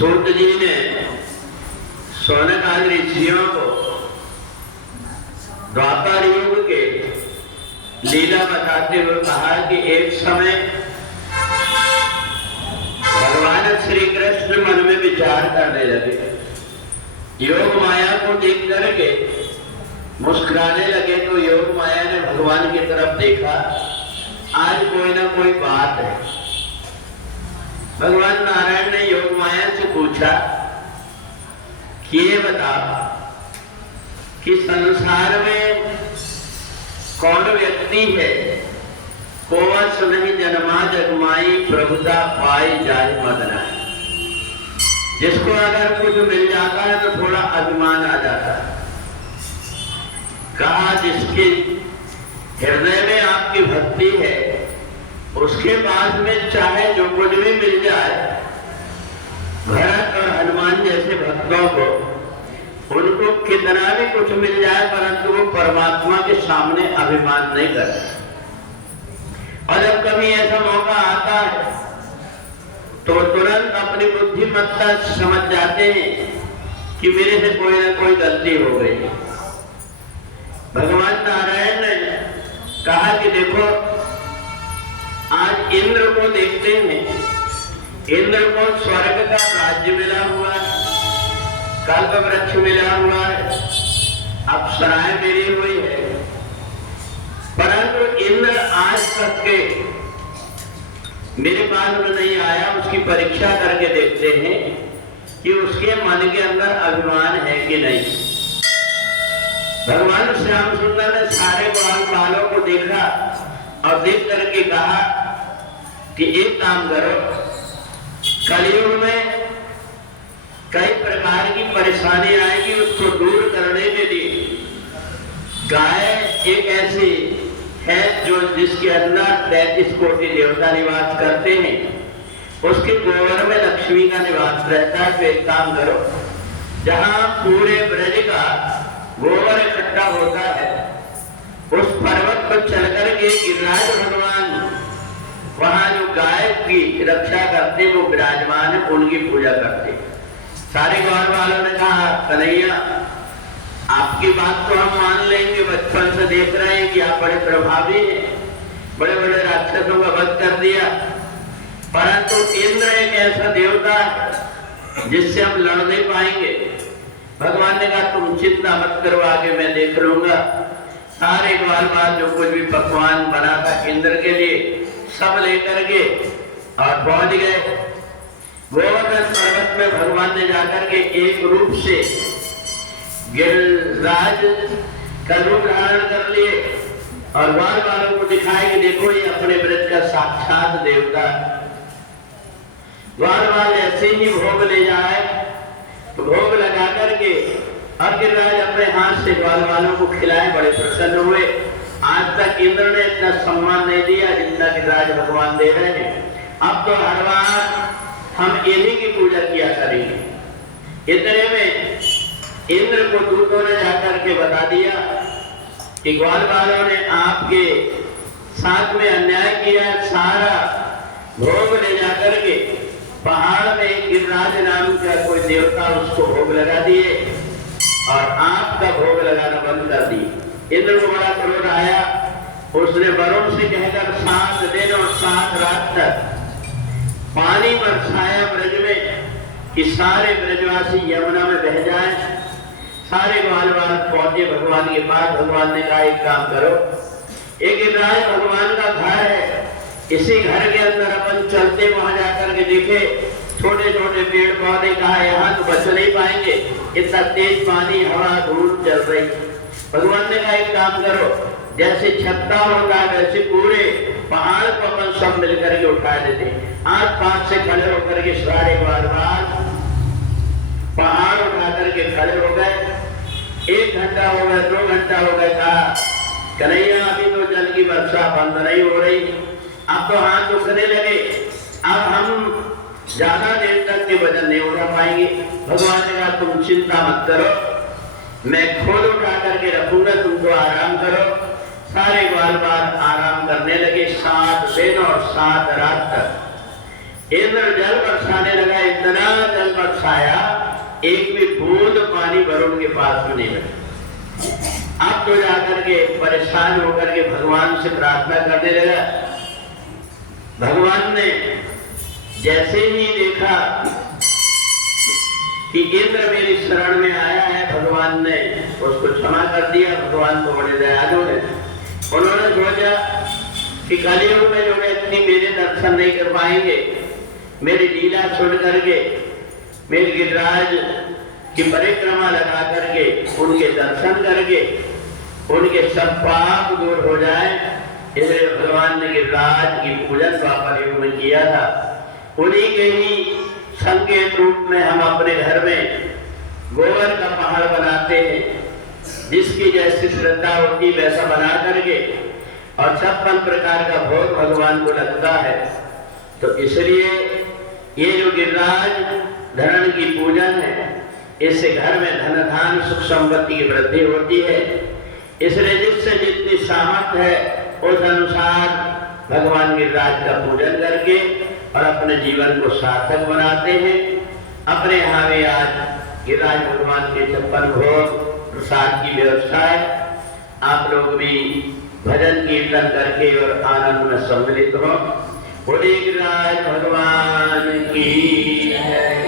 सूत जी ने शौनक आदि ऋषियों को द्वापर युग के लीला बताते हुए कहा कि एक समय भगवान श्री कृष्ण मन में विचार करने लगे, योग माया को देख करके मुस्कुराने लगे। तो योग माया ने भगवान की तरफ देखा, आज कोई ना कोई बात है। भगवान नारायण ने योग माया से पूछा कि ये बता कि संसार में कौन व्यक्ति है को सुनहि जन्मा जगमाई प्रभुता पाई जाए मदना, जिसको अगर कुछ मिल जाता है तो थोड़ा अभिमान आ जाता है। कहा जिसके हृदय में आपकी भक्ति है उसके पास में चाहे जो कुछ भी मिल जाए, भरत और हनुमान जैसे भक्तों को उनको कितना भी कुछ मिल जाए परंतु वो परमात्मा के सामने अभिमान नहीं करते। और जब कभी ऐसा मौका आता है तो तुरंत अपनी बुद्धिमत्ता समझ जाते हैं कि मेरे से कोई ना कोई गलती हो गई। भगवान नारायण ने कहा कि देखो आज इंद्र को देखते हैं, इंद्र को स्वर्ग का राज्य मिला हुआ है, कल्प वृक्ष मिला हुआ है, अप्सराएं मिली हुई है, परंतु इंद्र आज तक के मेरे पास में नहीं आया। उसकी परीक्षा करके देखते हैं कि उसके मन के अंदर अभिमान है कि नहीं। भगवान श्याम सुंदर ने सारे ग्वाल बालों को देखा और देख करके कहा कि एक काम करो, कलयुग में कई प्रकार की परेशानी आएगी, उसको दूर करने के लिए गाय एक ऐसी है जो जिसके अंदर 33 कोटि देवता निवास करते हैं, उसके गोबर में लक्ष्मी का निवास रहता है। तो एक काम करो, जहां पूरे ब्रज का गोबर इकट्ठा होता है उस पर्वत पर चल करके गिरिराज भगवान वहां जो गाय की रक्षा करते वो विराजमान है, उनकी पूजा करते। सारे ग्वाल वालों ने कहा कन्हैया आपकी बात तो हम मान लेंगे, बचपन से देख रहे हैं कि आप बड़े प्रभावी हैं, बड़े बड़े राक्षसों का वध कर दिया, परंतु इंद्र एक ऐसा देवता है जिससे हम लड़ नहीं पाएंगे। भगवान ने कहा तुम चिंता मत करो, आगे मैं देख लूंगा। सारे ग्वाल बाल जो कुछ भी पकवान बना था इंद्र के लिए सब लेकर के और पहुंच गए गोवर्धन पर्वत में। भगवान ने जाकर के एक रूप से गिरिराज का रूप धारण कर लिए और ग्वाल बालों को दिखाए कि देखो ये अपने ब्रज का साक्षात देवता। ग्वाल बाल ऐसे ही भोग ले जाए तो भोग लगा करके अब गिरिराज अपने हाथ से ग्वाल बालों को खिलाए, बड़े प्रसन्न हुए। आज तक इंद्र ने इतना सम्मान नहीं दिया जितना गिरिराज भगवान दे रहे हैं। अब तो हर बार हम इन्हीं की पूजा किया करेंगे। इतने में इंद्र को दूतों ने जाकर के बता दिया कि ग्वाल बालों ने आपके साथ में अन्याय किया, सारा भोग ले जाकर के पहाड़ में गिरिराज नाम का कोई देवता उसको भोग लगा दिए और आपका भोग लगाना बंद कर दिए। इंद्र को बड़ा क्रोध आया, उसने वरुण से कहकर 7 दिन और 7 रात तक पानी बरसाया ब्रज में कि सारे ब्रजवासी यमुना में बह जाएं। सारे ग्वाल बाल पहुंचे भगवान के पास। भगवान ने कहा एक काम करो, एक गिरिराज भगवान का घर है, इसी घर के अंदर अपन चलते वहां जाकर के देखे छोटे छोटे पेड़ पौधे, कहा यहाँ तो बच नहीं पाएंगे, इतना तेज पानी हवा धूल चल रही। भगवान ने कहा एक काम करो, जैसे छत्ता होता है वैसे पूरे पहाड़ को अपन सब मिलकर के उठा देते। आज पास से खड़े होकर के सारे ग्वाल बाल पहाड़ उठा करके खड़े हो गए। 1 घंटा हो गया, 2 घंटा हो गया, कहा कन्हैया अभी तो जल की वर्षा बंद नहीं हो रही, अब तो हाथ दुखने लगे, अब हम ज्यादा देर तक के वजन नहीं उठा पाएंगे। भगवान ने कहा तुम चिंता मत करो, मैं खुद उठा करके रखूंगा, तुमको आराम करो। सारे ग्वाल बाल आराम करने लगे 7 दिन और 7 रात तक। इंद्र जल बरसाने लगा, इतना जल बरसाया, एक भी बूंद पानी वरुण के पास में नहीं बचा। अब तो जाकर के परेशान होकर के भगवान से प्रार्थना करने लगा। भगवान ने जैसे ही देखा कि इंद्र मेरी शरण में आया है, भगवान ने उसको क्षमा कर दिया। भगवान को बड़े दयालु है। उन्होंने सोचा कि कलयुग में जो व्यक्ति मेरे दर्शन नहीं कर पाएंगे, मेरी लीला सुन करके, मेरे गिरिराज की परिक्रमा लगा करके, उनके दर्शन करके उनके सब पाप दूर हो जाए, इसलिए भगवान ने गिरिराज की पूजन द्वापर युग में किया था। उन्हीं के ही संकेत रूप में हम अपने घर में गोबर का पहाड़ बनाते हैं, जिसकी जैसी श्रद्धा होती वैसा बना करके, और 56 प्रकार का भोग भगवान को लगता है। तो इसलिए ये जो गिरिराज धरण की पूजन है, इससे घर में धन धान सुख संपत्ति की वृद्धि होती है। इसलिए जिससे जितनी सामर्थ्य है उस अनुसार भगवान गिरिराज का पूजन करके और अपने जीवन को सार्थक बनाते हैं। अपने यहाँ में आज गिरिराज भगवान के 56 भोग प्रसाद की व्यवस्था है। आप लोग भी भजन कीर्तन करके और आनंद में सम्मिलित हो। बोले गिरिराज भगवान की जय।